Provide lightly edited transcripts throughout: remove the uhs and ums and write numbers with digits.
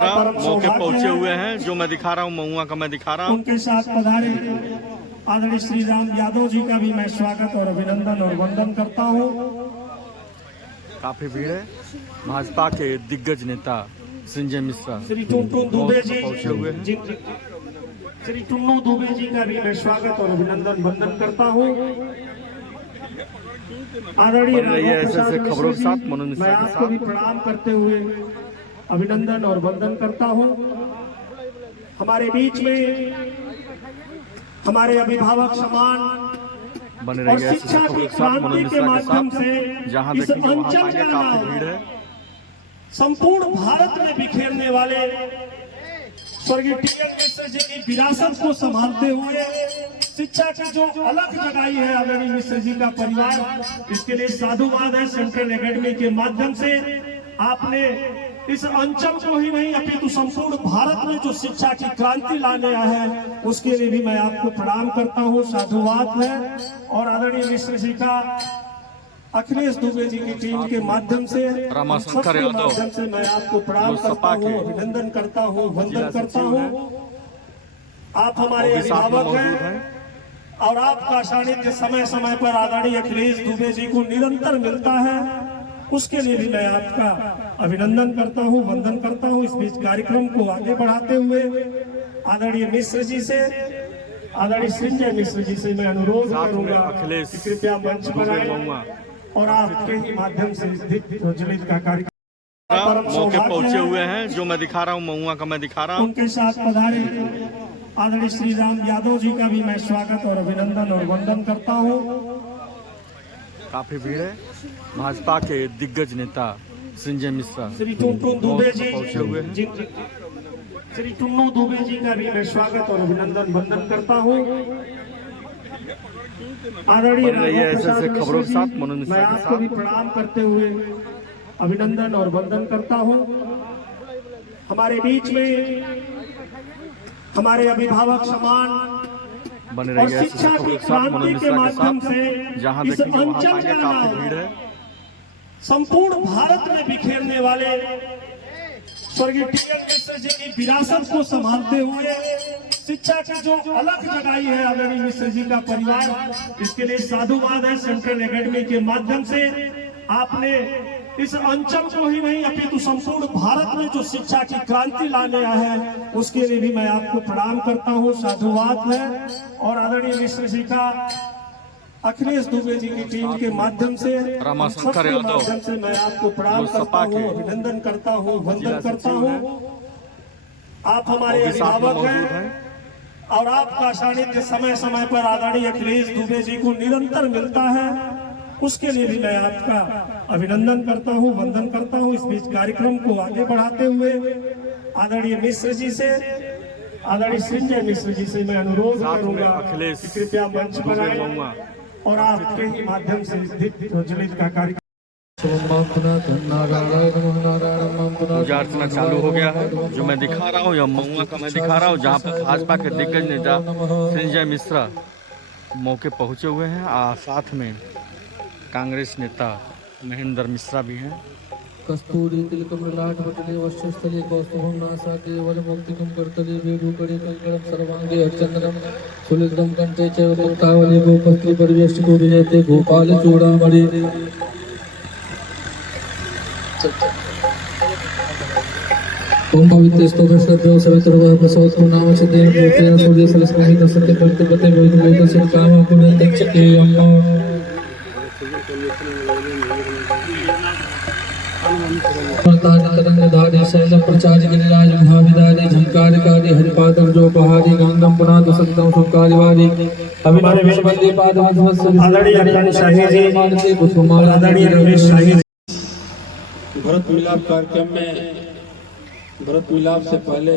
मौके पहुंचे हुए हैं। जो मैं दिखा रहा हूँ महुआ का मैं दिखा रहा हूँ। उनके साथ पधारे आदरणीय श्री राम यादव जी का भी मैं स्वागत और अभिनंदन और वंदन करता हूँ। काफी भीड़ है। भाजपा के दिग्गज नेता संजय मिश्रा श्री टुन्नू दुबे जी पहुंचे हुए हैं। श्री टुन्नू दुबे जी का भी मैं स्वागत और अभिनंदन वंदन करता हूँ। आदरणीय ऐसे खबरों के साथ मनोज मैं मिश्रा के आपको भी साथ प्रणाम करते हुए अभिनंदन और वंदन करता हूँ। हमारे बीच में हमारे अभिभावक समान बने और रहिए ऐसे शिक्षा खबरों की के साथ मनोज क्रांति के मिश्रा के माध्यम साथ। से जहां इस देखेंगे वहां अंचल पाएंगे का काफी नाम भीड़ है। संपूर्ण भारत में बिखेरने वाले स्वर्गीय टी.एन. मिश्र जी की विरासत को संभालते हुए शिक्षा की जो अलग जगाई है आदरणीय मिश्र जी का परिवार, इसके लिए साधुवाद है। सेंट्रल एकेडमी के माध्यम से आपने इस अंचल को ही नहीं अपितु संपूर्ण भारत में जो शिक्षा की क्रांति लाने आया है उसके लिए भी मैं आपको प्रणाम करता हूँ, साधुवाद है। और आदरणीय मिश्र जी का अखिलेश दुबे जी की टीम के माध्यम से रामाशंकर यादव से मैं आपको प्रणाम करता हूँ, अभिनंदन करता हूँ, वंदन करता हूँ। आप हमारे अभिभावक हैं और आपका सानिध्य समय समय पर आदरणीय अखिलेश दुबे जी को निरंतर मिलता है, उसके लिए भी मैं आपका अभिनंदन करता हूं, वंदन करता हूं। इस बीच कार्यक्रम को आगे बढ़ाते हुए आदरणीय मिश्र जी से, आदरणीय संजय मिश्र जी से मैं अनुरोध करूंगा कि कृपया मंच पर आए और आपके ही माध्यम से दीप प्रज्वलित का कार्यक्रम मौके पहुंचे हुए हैं। जो मैं दिखा रहा हूँ महुआ का मैं दिखा रहा हूँ। उनके साथ पधारे आदरणीय श्री राम यादव जी का भी मैं स्वागत और अभिनंदन और वंदन करता हूँ। काफी भीड़ है। भाजपा के दिग्गज नेता संजय मिश्रा श्री टुन्नू दुबे जी पहुंचे हुए हैं। श्री टुन्नू दुबे जी का भी मैं स्वागत और अभिनंदन वंदन करता हूँ। आदरणीय ऐसे खबरों के साथ मनोज मैं मिश्रा के आपको भी साथ। प्रणाम करते हुए अभिनंदन और वंदन करता हूँ। हमारे बीच में हमारे अभिभावक समान बने और रहिए ऐसे शिक्षा खबरों की के साथ मनोज क्रांति के मिश्रा के माध्यम साथ। से जहां इस देखेंगे वहां अंचल पाएंगे का काफी नाम भीड़ है। संपूर्ण भारत में बिखेरने वाले स्वर्गीय टी.एन. मिश्र जी की विरासत को संभालते हुए शिक्षा की जो अलग जगाई है आदरणीय मिश्र जी का परिवार, इसके लिए साधुवाद है। सेंट्रल एकेडमी के माध्यम से आपने इस अंचल को ही नहीं अपितु संपूर्ण भारत में जो शिक्षा की क्रांति लाने आया है उसके लिए भी मैं आपको प्रणाम करता हूँ, साधुवाद है। और आदरणीय मिश्र जी का अखिलेश दुबे जी की टीम के माध्यम से रामाशंकर यादव से मैं आपको प्रणाम करता हूँ, अभिनंदन करता हूँ, वंदन करता हूँ। आप हमारे अभिभावक हैं और आपका सानिध्य समय समय पर आदरणीय अखिलेश दुबे जी को निरंतर मिलता है, उसके लिए भी मैं आपका अभिनंदन करता हूं, वंदन करता हूं। इस बीच कार्यक्रम को आगे बढ़ाते हुए आदरणीय मिश्र जी से, आदरणीय संजय मिश्र जी से मैं अनुरोध करूंगा कि कृपया मंच पर आए और आपके ही माध्यम से दीप प्रज्वलित का कार्यक्रम पूजा अर्चना चालू हो गया है। जो मैं दिखा रहा हूँ या महुआ का मैं दिखा रहा हूँ, जहाँ पर भाजपा के दिग्गज नेता संजय मिश्रा मौके पहुंचे हुए हैं। साथ में कांग्रेस नेता महेंद्र मिश्रा भी हैं। कस्तूरी तिलकम ललाट वटले वक्षस्थले कौस्तुभम नासाके वरमुक्तिकम करतले वेणुकरे कंकणम सर्वांगे अर्चंदनम सुलितम कंठे च मुक्तावली गोपस्त्री परिवेष्टितो विजयते गोपाल चूड़ामणि ओम पवित्र स्तोत्र श्रद्धेव सवितर्वः प्रसोत्तम नाम च देव मूर्तेन सूर्य सरस्वती दसते प्रतिपते वेद सिद्ध काम पुण्य तच्चके अम्मा तरंगधारी शैल प्रचार गिरिराज महाविदारी झंकारकारी हरिपादर जो पहाड़ी गंगम पुनाद सत्तम सुकारिवारी अभिनव विश्ववंदे पादवस्व आदरणीय रमेश शाही जी, मानते कुसुमार आदरणीय रमेश शाही जी। भरत मिलाप कार्यक्रम में भरत मिलाप से पहले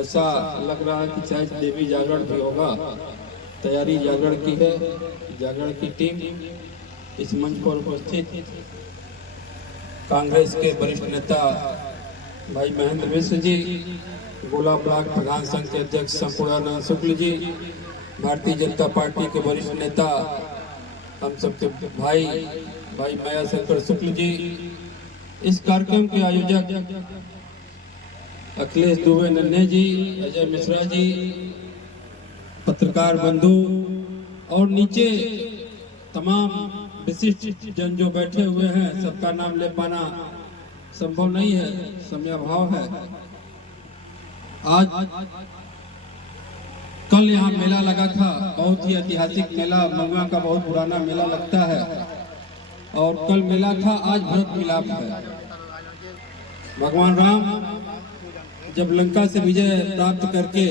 ऐसा लग रहा है कि शायद देवी जागरण भी होगा। तैयारी जागरण की है। जागरण की टीम इस मंच पर उपस्थित कांग्रेस के वरिष्ठ नेता भाई महेंद्र मिश्र जी, गोला ब्लॉक प्रधान संघ के अध्यक्ष संपूर्णानंद शुक्ल जी, भारतीय जनता पार्टी के वरिष्ठ नेता हम सबके भाई माया शंकर शुक्ल जी, इस कार्यक्रम के आयोजक अखिलेश दुबे नन्हे जी, अजय मिश्रा जी, पत्रकार बंधु और नीचे तमाम विशिष्ट जन जो बैठे हुए हैं, सबका नाम ले पाना संभव नहीं है, समय अभाव है। आज कल यहाँ मेला लगा था, बहुत ही ऐतिहासिक मेला, महुआ का बहुत पुराना मेला लगता है। और कल मेला था, आज भरत मिलाप है। भगवान राम जब लंका से विजय प्राप्त करके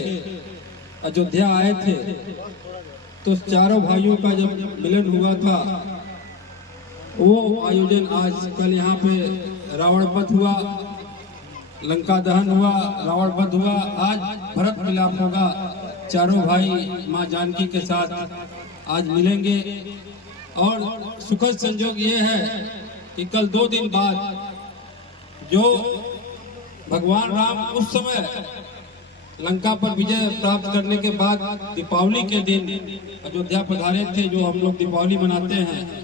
अयोध्या आए थे, तो चारों भाइयों का जब मिलन हुआ था, वो आयोजन आज कल यहाँ पे रावण वध हुआ, लंका दहन हुआ, रावण वध हुआ। आज भरत मिलाप होगा, चारों भाई माँ जानकी के साथ आज मिलेंगे। और सुखद संयोग ये है कि कल 2 दिन बाद जो भगवान राम उस समय लंका पर विजय प्राप्त करने के बाद दीपावली के दिन अयोध्या पधारे थे, जो हम लोग दीपावली मनाते हैं।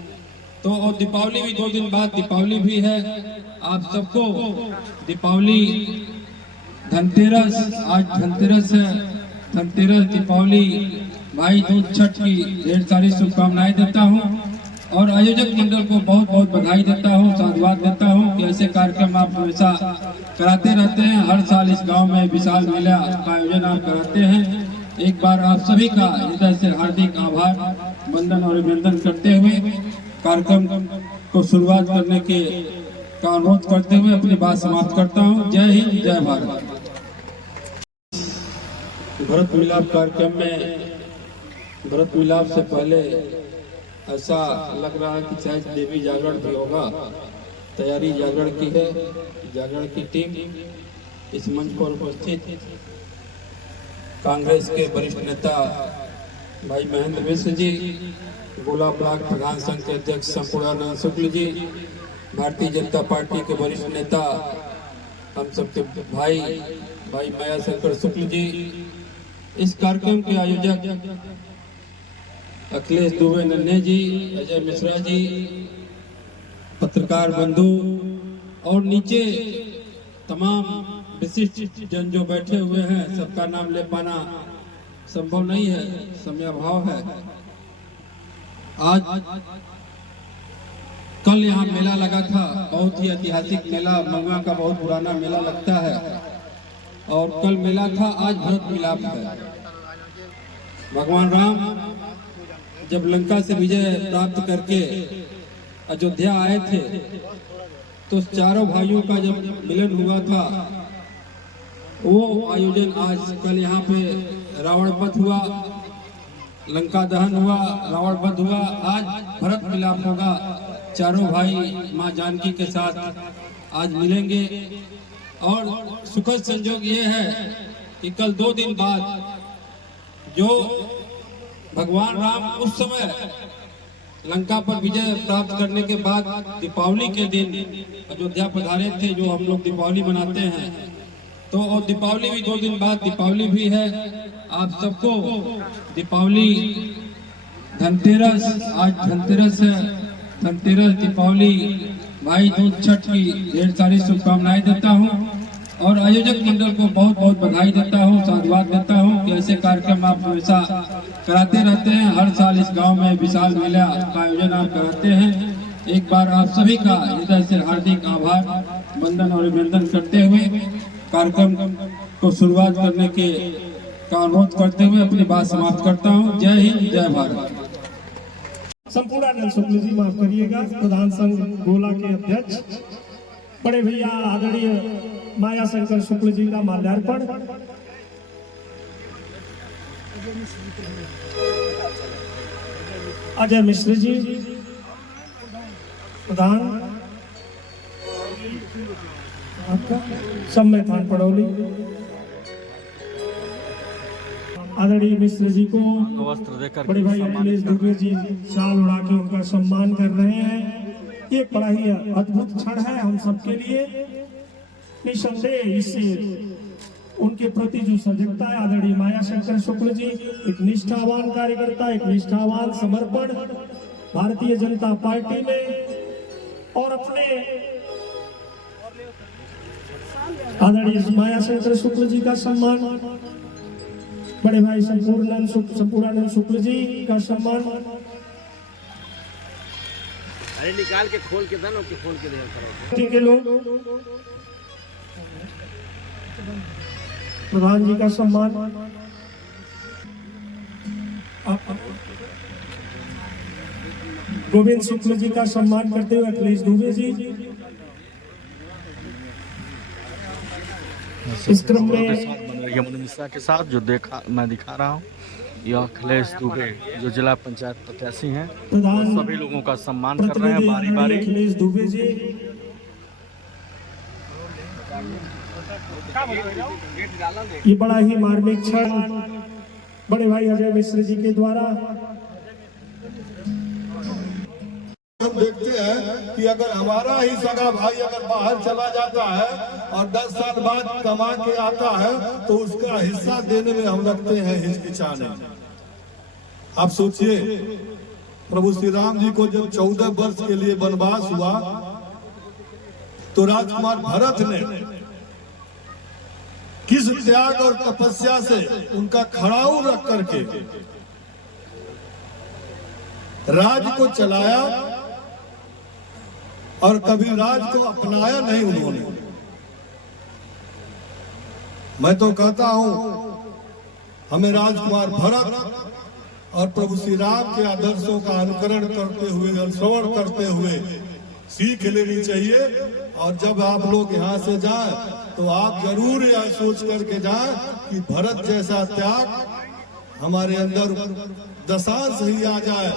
तो और दीपावली भी 2 दिन बाद दीपावली भी है। आप सबको दीपावली, धनतेरस, आज धनतेरस है, धनतेरस, दीपावली, भाई दूज, छठ की ढेर सारी शुभकामनाएं देता हूँ। और आयोजक मंडल को बहुत बहुत बधाई देता हूँ, साधुवाद देता हूँ कि ऐसे कार्यक्रम आप हमेशा कराते रहते हैं। हर साल इस गांव में विशाल मेला का आयोजन आप कराते हैं। एक बार आप सभी का हृदय से हार्दिक आभार, वंदन और अभिनंदन करते हुए कार्यक्रम को शुरुआत करने का अनुरोध करते हुए अपनी बात समाप्त करता हूँ। जय हिंद, जय भारत। भरत मिलाप कार्यक्रम में भरत मिलाप से पहले ऐसा लग रहा है कि शायद देवी जागरण भी होगा। तैयारी जागरण की है, जागरण की टीम इस मंच पर उपस्थित कांग्रेस के वरिष्ठ नेता भाई महेंद्र मिश्र जी, गोला ब्लॉक प्रधान संघ के अध्यक्ष संपूर्णानंद शुक्ल जी, भारतीय जनता पार्टी के वरिष्ठ नेता हम सबके भाई माया शंकर शुक्ल जी, इस कार्यक्रम के आयोजक अखिलेश दुबे नन्हे जी, अजय मिश्रा जी, पत्रकार बंधु और नीचे तमाम विशिष्ट जन जो बैठे हुए हैं, सबका नाम ले पाना संभव नहीं है, समय अभाव है। आज कल यहाँ मेला लगा था, बहुत ही ऐतिहासिक मेला, महुआ का बहुत पुराना मेला लगता है। और कल मेला था, आज भरत मिलाप है। भगवान राम जब लंका से विजय प्राप्त करके अयोध्या आए थे, तो चारों भाइयों का जब मिलन हुआ था, वो आयोजन आज कल यहाँ पे रावण वध हुआ, लंका दहन हुआ, रावण वध हुआ। आज भरत मिलाप होगा, चारों भाई माँ जानकी के साथ आज मिलेंगे। और सुखद संयोग ये है कि कल 2 दिन बाद जो भगवान राम उस समय लंका पर विजय प्राप्त करने के बाद दीपावली के दिन अयोध्या पधारे थे, जो हम लोग दीपावली मनाते हैं। तो और दीपावली भी 2 दिन बाद दीपावली भी है। आप सबको दीपावली, धनतेरस, आज धनतेरस है, धनतेरस, दीपावली, भाई दूज, छठ की ढेर सारी शुभकामनाएं देता हूँ। और आयोजक मंडल को बहुत बहुत बधाई देता हूँ, साधुवाद देता हूँ कि ऐसे कार्यक्रम आप हमेशा कराते रहते हैं। हर साल इस गांव में विशाल मेला का आयोजन आप कराते हैं। एक बार आप सभी का हृदय से हार्दिक आभार, वंदन और अभिनंदन करते हुए कार्यक्रम को शुरुआत करने का अनुरोध करते हुए अपनी बात समाप्त करता हूँ। जय हिंद, जय भारत। संपूर्णानंद शुक्ल जी, माफ करिएगा, प्रधान संघ गोला के अध्यक्ष, बड़े भैया आदरणीय माया शंकर शुक्ल जी का माल्यार्पण। अजय मिश्र जी, प्रधान आपका सम्मेत पड़ौली, आदरणीय मिश्र जी को वस्त्र देकर बड़े भाई अखिलेश दुबे जी शाल उड़ा के उनका सम्मान कर रहे हैं। ये बड़ा ही अद्भुत क्षण है हम सबके लिए। निसंदेह इससे उनके प्रति जो सजगता है, आदरणीय माया शंकर शुक्ल जी एक निष्ठावान कार्यकर्ता, एक निष्ठावान समर्पण भारतीय जनता पार्टी में, और आदरणीय माया शंकर शुक्ल जी का सम्मान, बड़े भाई संपूर्णानंद शुक्ल जी का सम्मान, अरे निकाल के खोल के दो कि खोल के दे जी के लोग, प्रधान जी का सम्मान, गोविंद शुक्ल जी का सम्मान करते हुए अखिलेश दुबे जी। इस क्रम में यमुना मिश्रा के साथ जो मैं दिखा रहा हूँ, यह अखिलेश दुबे जो जिला पंचायत प्रत्याशी हैं, प्रधान सभी लोगों का सम्मान कर रहे हैं बारी बारी। अखिलेश दुबे जी ये बड़ा ही मार्मिक क्षण बड़े भाई अजय मिश्र जी के द्वारा। हम देखते हैं कि अगर हमारा ही सगा भाई अगर बाहर चला जाता है और 10 साल बाद कमा के आता है तो उसका हिस्सा देने में हम लगते हैं हिचकिचाने। आप सोचिए, प्रभु श्री राम जी को जब 14 वर्ष के लिए वनवास हुआ तो राजकुमार भरत ने किस त्याग और तपस्या से उनका खड़ाऊ रख करके राज को चलाया और कभी राज को अपनाया नहीं उन्होंने। मैं तो कहता हूं हमें राजकुमार भरत और प्रभु श्री राम के आदर्शों का अनुकरण करते हुए, अनुसरण करते हुए सीख लेनी चाहिए। और जब आप लोग यहाँ से जाएं तो आप जरूर यह सोच करके जाएं कि भरत जैसा त्याग हमारे अंदर दशांश ही आ जाए,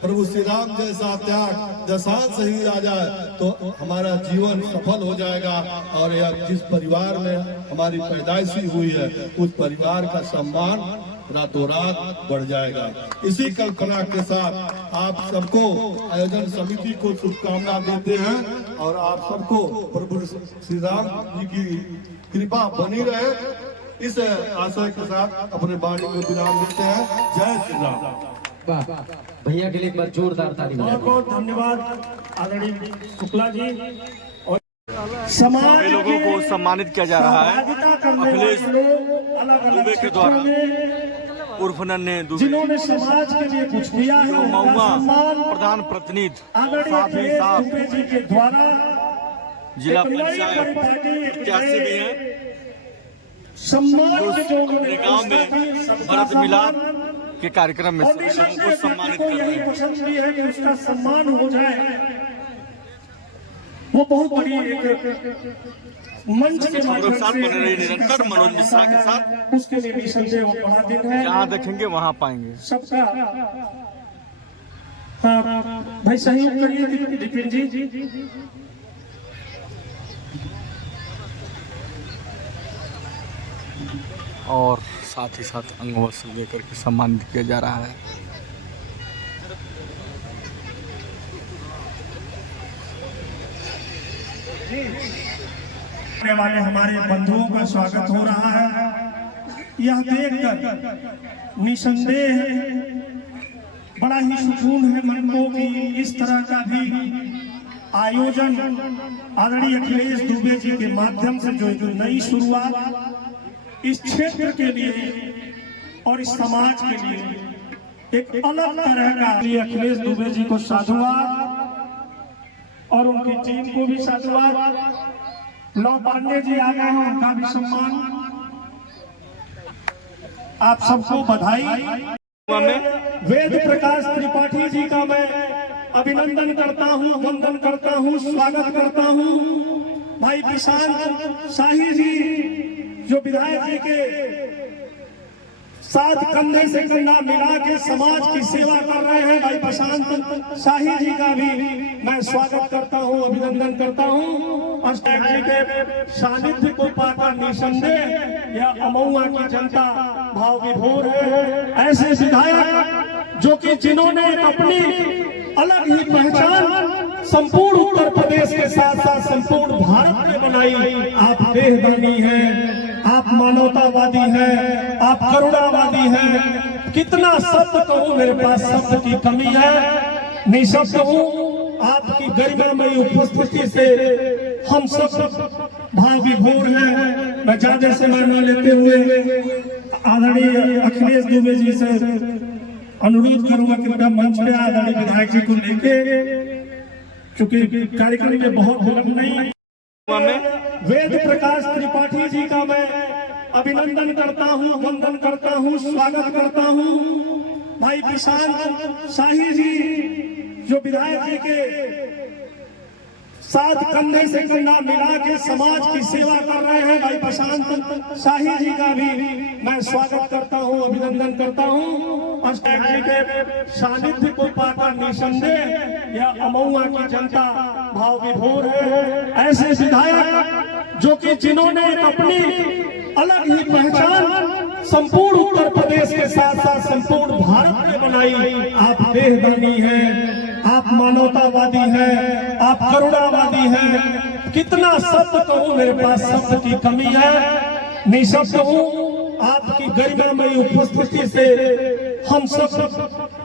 प्रभु श्री राम जैसा त्याग दशांश ही आ जाए तो हमारा जीवन सफल हो जाएगा। और यह जिस परिवार में हमारी पैदाइशी हुई है उस परिवार का सम्मान रातों रात बढ़ जाएगा। इसी कल्पना के साथ आप सबको आयोजन समिति को शुभकामना देते हैं और आप सबको प्रभु श्री राम जी की कृपा बनी रहे, इस आशय के साथ अपने वाणी को विराम देते हैं। जय श्री राम। भैया के लिए एक बार जोरदार ताली बहुत बहुत धन्यवाद आदरणीय शुक्ला जी। और समाज सभी लोगों को सम्मानित किया जा रहा है अखिलेश दुबे के द्वारा, उर्फ नन्हे दुबे, जिन्होंने समाज के लिए कुछ किया है, महुआ प्रधान प्रतिनिधि, साथ ही साथ दुबे जी के द्वारा जिला पंचायत प्रत्याशी भी हैं। सम्मान जो अपने गांव में भरत मिलाप के कार्यक्रम में सभी लोगों को सम्मानित कर रहे हैं। पसंद भी है कि उसका सम्मान हो जाए, वो बहुत बड़ी एक मंच के खबरों के साथ बने रही निरंतर मनोज मिश्रा के साथ। उसके लिए भी संजय वो बड़ा दिन है, जहाँ देखेंगे वहाँ पाएंगे सबका। हाँ भाई सहयोग करिए विपिन जी। और साथ ही साथ अंगवस्त्र देकर के सम्मानित किया जा रहा है। आने वाले हमारे बंधुओं का स्वागत हो रहा है। यह देखकर निसंदेह बड़ा ही सुकून है मन को कि इस तरह का भी आयोजन आदरणीय अखिलेश दुबे जी के माध्यम से जो नई शुरुआत इस क्षेत्र के लिए और इस समाज के लिए एक अलग तरह का। अखिलेश दुबे जी को साधुवाद और उनकी टीम को भी साधुवाद। लौ पांडे जी आ गए हैं, उनका भी सम्मान। आप सबको बधाई। वेद प्रकाश त्रिपाठी जी का मैं अभिनंदन करता हूं, वंदन करता हूं, स्वागत करता हूं। भाई प्रशांत शाही जी जो विधायक जी के साथ कंधे से कंधा मिला के समाज की सेवा कर रहे हैं, भाई प्रशांत शाही जी का भी मैं स्वागत करता हूं, अभिनंदन करता हूं। अष्टक जी के सानिध्य को पाकर निसंदेह यह अमौआ की जनता भाव विभोर है। ऐसे विधायक जो कि जिन्होंने अपनी अलग ही पहचान संपूर्ण उत्तर प्रदेश के साथ साथ संपूर्ण भारत में बनाई। आप देहदानी हैं, आप मानवतावादी हैं, आप करुणावादी हैं। कितना शब्द कहूं, मेरे पास शब्द की कमी है। निशब्द हूं, आपकी गरिमामयी उपस्थिति से हम सब भाव विभोर है। मैं ज्यादा समय न लेते हुए आदरणीय अखिलेश दुबे जी से अनुरोध करूंगा कि मेरा मंच पे आदरणीय विधायक जी को लेके, चूंकि कार्यक्रम में बहुत विलंब नहीं। वेद प्रकाश त्रिपाठी जी का मैं अभिनंदन करता हूँ, वंदन करता हूँ, स्वागत करता हूँ। भाई प्रशांत शाही जी जो विधायक जी के साथ कंधे से कंधा मिला के समाज की सेवा कर रहे हैं, भाई प्रशांत शाही जी का भी मैं स्वागत करता हूं, अभिनंदन करता हूं। और जी के सानिध्य को पाकर निसंदेह या अमौआ की जनता भाव विभोर है। ऐसे विधायक जो कि जिन्होंने अपनी अलग ही पहचान संपूर्ण उत्तर प्रदेश के साथ साथ संपूर्ण भारत में बनाई। आप देहदानी हैं, आप मानवतावादी हैं, आप करुणावादी हैं। कितना शब्द कहूं, मेरे पास शब्द की कमी है, निशब्द हूं। आपकी गरिमामयी उपस्थिति से हम सब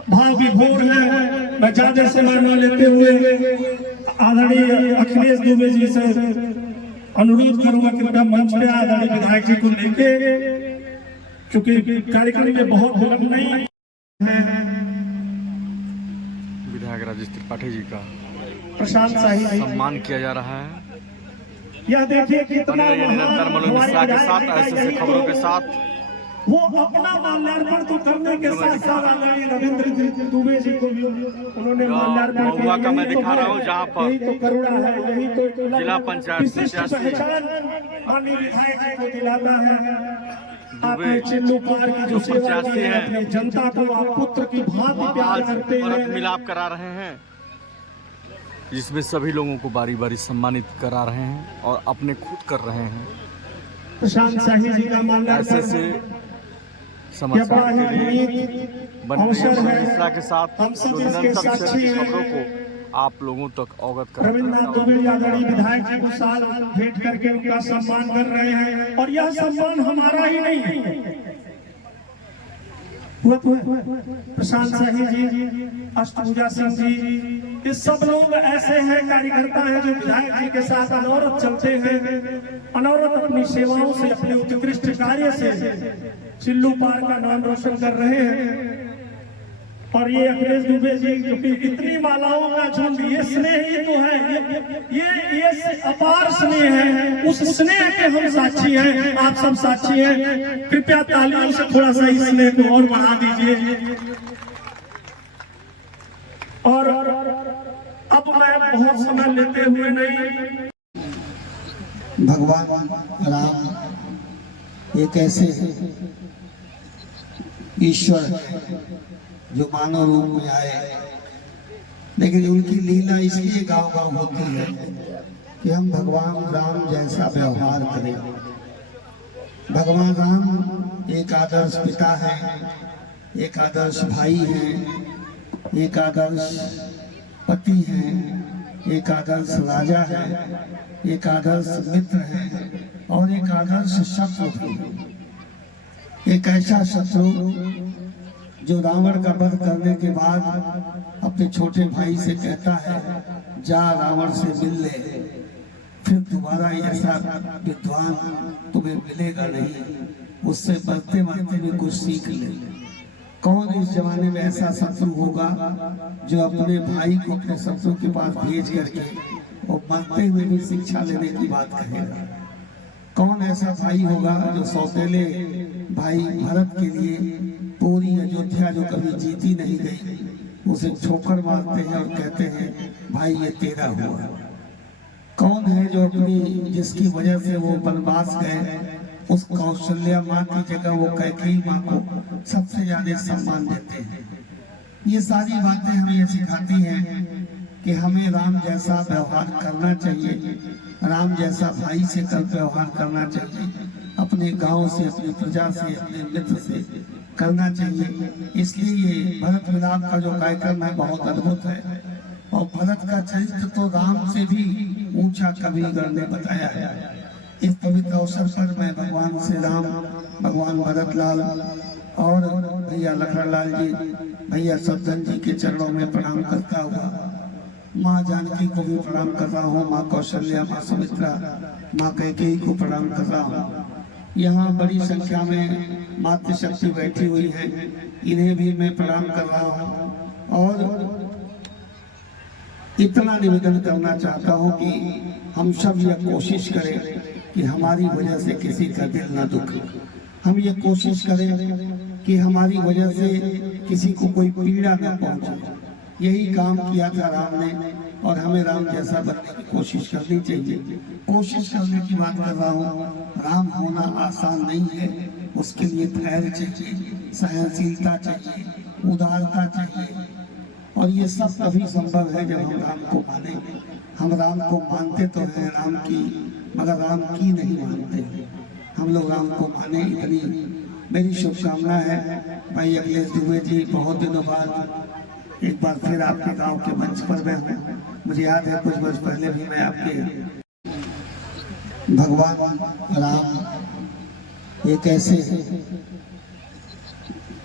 भाव विभोर हैं। मैं ज्यादा समय न लेते हुए आदरणीय अखिलेश दुबे जी से अनुरोध करूंगा कि मेरा मंच पे आदरणीय विधायक जी को लेके, चूंकि कार्यक्रम में बहुत विलंब नहीं है। विधायक राजेश त्रिपाठी जी का प्रशांत शाही सम्मान किया जा रहा है। यह देखिए कितना निरंतर मनोज मिश्रा के साथ ऐसे खबरों के साथ वो अपना माल्यार्पण तो करने के साथ साथ आदरणीय रविंद्र दुबे जी को भी उन्होंने माल्यार्पण किया। महुआ का मैं दिखा रहा हूँ जहाँ पर यही तो करुणा है, यही तो जिला पंचायत पहचान माननीय विधायक जी को दिलाता है। आपने चिल्लू पार की जो सेवा की है, अपनी जनता को आप पुत्र की भांति प्यार करते हैं, मिलाप करा रहे हैं, जिसमें सभी लोगों को बारी बारी सम्मानित करा रहे हैं और अपने खुद कर रहे हैं। प्रशांत शाही जी का माल्यार्पण ऐसे समाचार के लिए बने मिश्रा के साथ निरंतर खबरों को आप लोगों तक अवगत कर रविंद्रनाथ दुबे आदरणीय विधायक जी को साल भेंट करके उनका सम्मान कर रहे हैं। और यह सम्मान हमारा ही नहीं है, प्रशांत शाही जी, अष्टभुजा सिंह जी, ये सब लोग ऐसे हैं, कार्यकर्ता हैं जो विधायक जी के साथ अनवरत चलते हैं, अनवरत अपनी सेवाओं से, अपने उत्कृष्ट कार्य से चिल्लू पार का नाम रोशन कर रहे हैं। और ये अखिलेश दुबे जी जो कि इतनी मालाओं का झुंड, ये स्नेह ही तो है, ये अपार स्नेह है। उस स्नेह के हम साक्षी हैं, आप सब साक्षी हैं। कृपया तालियों से थोड़ा सा इस स्नेह को और बढ़ा दीजिए। और अब मैं बहुत समय लेते हुए नहीं, भगवान राम एक ऐसे ईश्वर है जो मानव रूप में आए, लेकिन उनकी लीला इसलिए गांव गांव होती है कि हम भगवान राम जैसा व्यवहार करें। भगवान राम एक आदर्श पिता है, एक आदर्श भाई हैं, एक आदर्श पति हैं, एक आदर्श राजा है, एक आदर्श मित्र है और एक आदर्श शत्रु है। एक ऐसा शत्रु जो रावण का वध करने के बाद अपने छोटे भाई से कहता है, जा रावण से मिल ले, फिर दोबारा ऐसा विद्वान तुम्हें मिलेगा नहीं, उससे बढ़ते बढ़ते भी कुछ सीख ले। कौन इस जमाने में ऐसा शत्रु होगा जो अपने भाई को अपने शत्रु के पास भेज करके और मरते हुए भी शिक्षा लेने की बात कहेगा? कौन ऐसा भाई होगा जो सौतेले भाई भरत के लिए पूरी अयोध्या जो कभी जीती नहीं गई उसे ठोकर मारते हैं और कहते हैं भाई ये तेरा हुआ? कौन है जो अपनी जिसकी वजह से वो वनवास गए उस कौशल्या माँ की जगह वो कैकेयी माँ को सबसे ज्यादा सम्मान देते हैं? ये सारी बातें हमें ये सिखाती हैं कि हमें राम जैसा व्यवहार करना चाहिए, राम जैसा भाई से कर व्यवहार करना चाहिए, अपने गांव से, अपनी प्रजा से, अपने मित्र से करना चाहिए। इसलिए ये भरत मिलाप का जो कार्यक्रम है बहुत अद्भुत है और भरत का चरित्र तो राम से भी ऊंचा कविगण ने बताया है। इस पवित्र अवसर पर मैं भगवान श्री राम, भगवान भरत लाल और भैया लखन लाल जी, भैया सज्जन जी के चरणों में प्रणाम करता हुआ माँ जानकी को भी प्रणाम कर रहा हूँ, माँ कौशल्या, माँ सुमित्रा, माँ कैकेयी को प्रणाम कर रहा हूँ। यहाँ बड़ी संख्या में मातृशक्ति बैठी हुई है, इन्हें भी मैं प्रणाम कर रहा हूँ। और इतना निवेदन करना चाहता हूँ कि हम सब यह कोशिश करें कि हमारी वजह से किसी का दिल न दुखे। हम ये कोशिश करें कि हमारी वजह से किसी को कोई पीड़ा न पहुंचे। यही काम किया था राम ने, और हमें राम जैसा बनने की कोशिश करनी चाहिए। कोशिश करने की बात कर रहा हूँ। राम होना आसान नहीं है, उसके लिए धैर्य चाहिए, सहनशीलता चाहिए, उदारता चाहिए, और ये सब तभी संभव है जब हम राम को माने। हम राम को मानते तो हैं राम की, मगर राम की नहीं मानते। हम लोग राम को माने, इतनी मेरी शुभकामना है। भाई अखिलेश दुबे जी, बहुत दिनों बाद एक बार फिर आपके गांव के मंच पर मैं हूँ। मुझे याद है कुछ वर्ष पहले भी मैं आपके भगवान राम एक ऐसे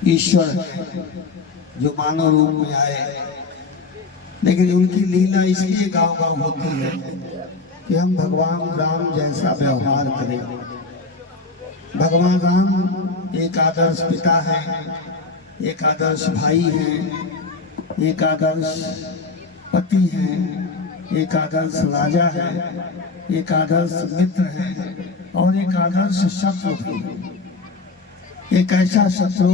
ईश्वर है जो मानव रूप में आए, लेकिन उनकी लीला इसलिए गांव गांव होती है कि हम भगवान राम जैसा व्यवहार करें। भगवान राम एक आदर्श पिता है, एक आदर्श भाई हैं, एक आदर्श पति हैं, एक आदर्श राजा है, एक आदर्श मित्र है, और एक आदर्श शत्रु है। एक ऐसा शत्रु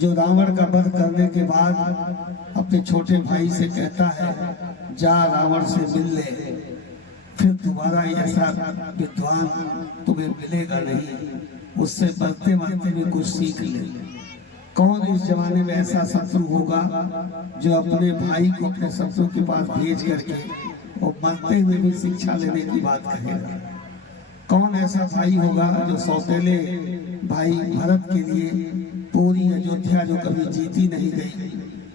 जो रावण का वध करने के बाद अपने छोटे भाई से कहता है, जा रावण से मिल ले, फिर दोबारा ऐसा विद्वान तुम्हें मिलेगा नहीं, उससे बढ़ते बढ़ते भी कुछ सीख ले। कौन इस जमाने में ऐसा शत्रु होगा जो अपने भाई को अपने शत्रु के पास भेज करके और मरते हुए भी शिक्षा लेने की बात कहेगा? कौन ऐसा भाई होगा जो सौतेले भाई भरत के लिए पूरी अयोध्या जो कभी जीती नहीं गई,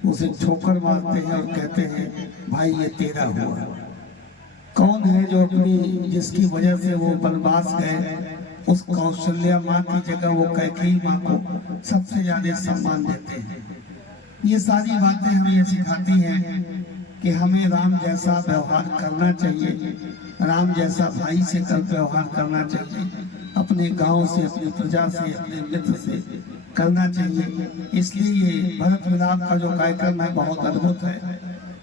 उसे ठोकर मारते हैं और कहते हैं भाई ये तेरा हुआ? कौन है जो अपनी जिसकी वजह से वो वनवास गए, उस कौशल्या माँ की जगह वो कैकेयी माँ को सबसे ज्यादा सम्मान देते हैं? ये सारी बातें हमें ये सिखाती हैं कि हमें राम जैसा व्यवहार करना चाहिए, राम जैसा भाई से कर व्यवहार करना चाहिए, अपने गांव से, अपनी प्रजा से, अपने मित्र से करना चाहिए। इसलिए ये भरत मिलाप का जो कार्यक्रम है बहुत अद्भुत है,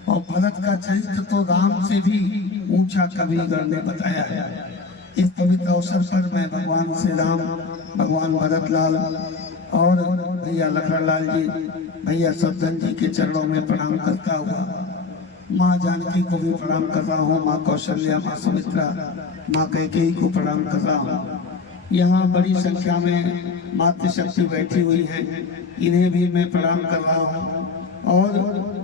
और भरत का चरित्र तो राम से भी ऊंचा कविगण ने बताया है। इस पवित्र अवसर पर मैं भगवान श्री राम, भगवान भरत लाल और भैया लखन लाल जी, भैया सद्दन जी के चरणों में प्रणाम करता हुआ माँ जानकी को भी प्रणाम कर रहा हूँ, माँ कौशल्या, माँ सुमित्रा, माँ कैकेयी को प्रणाम कर रहा हूँ। यहाँ बड़ी संख्या में मातृशक्ति बैठी हुई है, इन्हें भी मैं प्रणाम कर रहा हूँ। और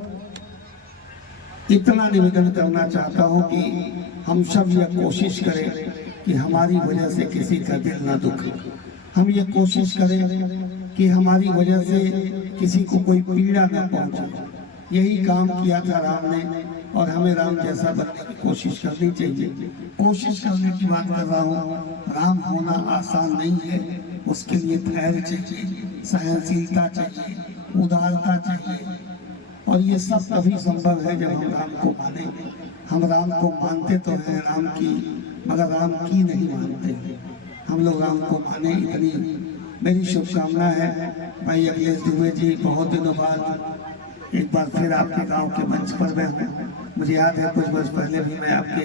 इतना निवेदन करना चाहता हूँ कि हम सब यह कोशिश करें कि हमारी वजह से किसी का दिल न दुखे। हम ये कोशिश करें कि हमारी वजह से किसी को कोई पीड़ा न पहुंचे। यही काम किया था राम ने, और हमें राम जैसा बनने की कोशिश करनी चाहिए। कोशिश करने की बात कर रहा हूँ। राम होना आसान नहीं है, उसके लिए धैर्य चाहिए, सहनशीलता चाहिए, उदारता चाहिए, और ये सब तभी संभव है जब हम राम को माने। हम राम को मानते तो हैं राम की, मगर राम की नहीं मानते। हम लोग राम को माने, इतनी मेरी शुभकामना है। भाई अखिलेश दुबे जी, बहुत दिनों बाद एक बार फिर आपके गांव के मंच पर मैं हूँ। मुझे याद है कुछ वर्ष पहले भी मैं आपके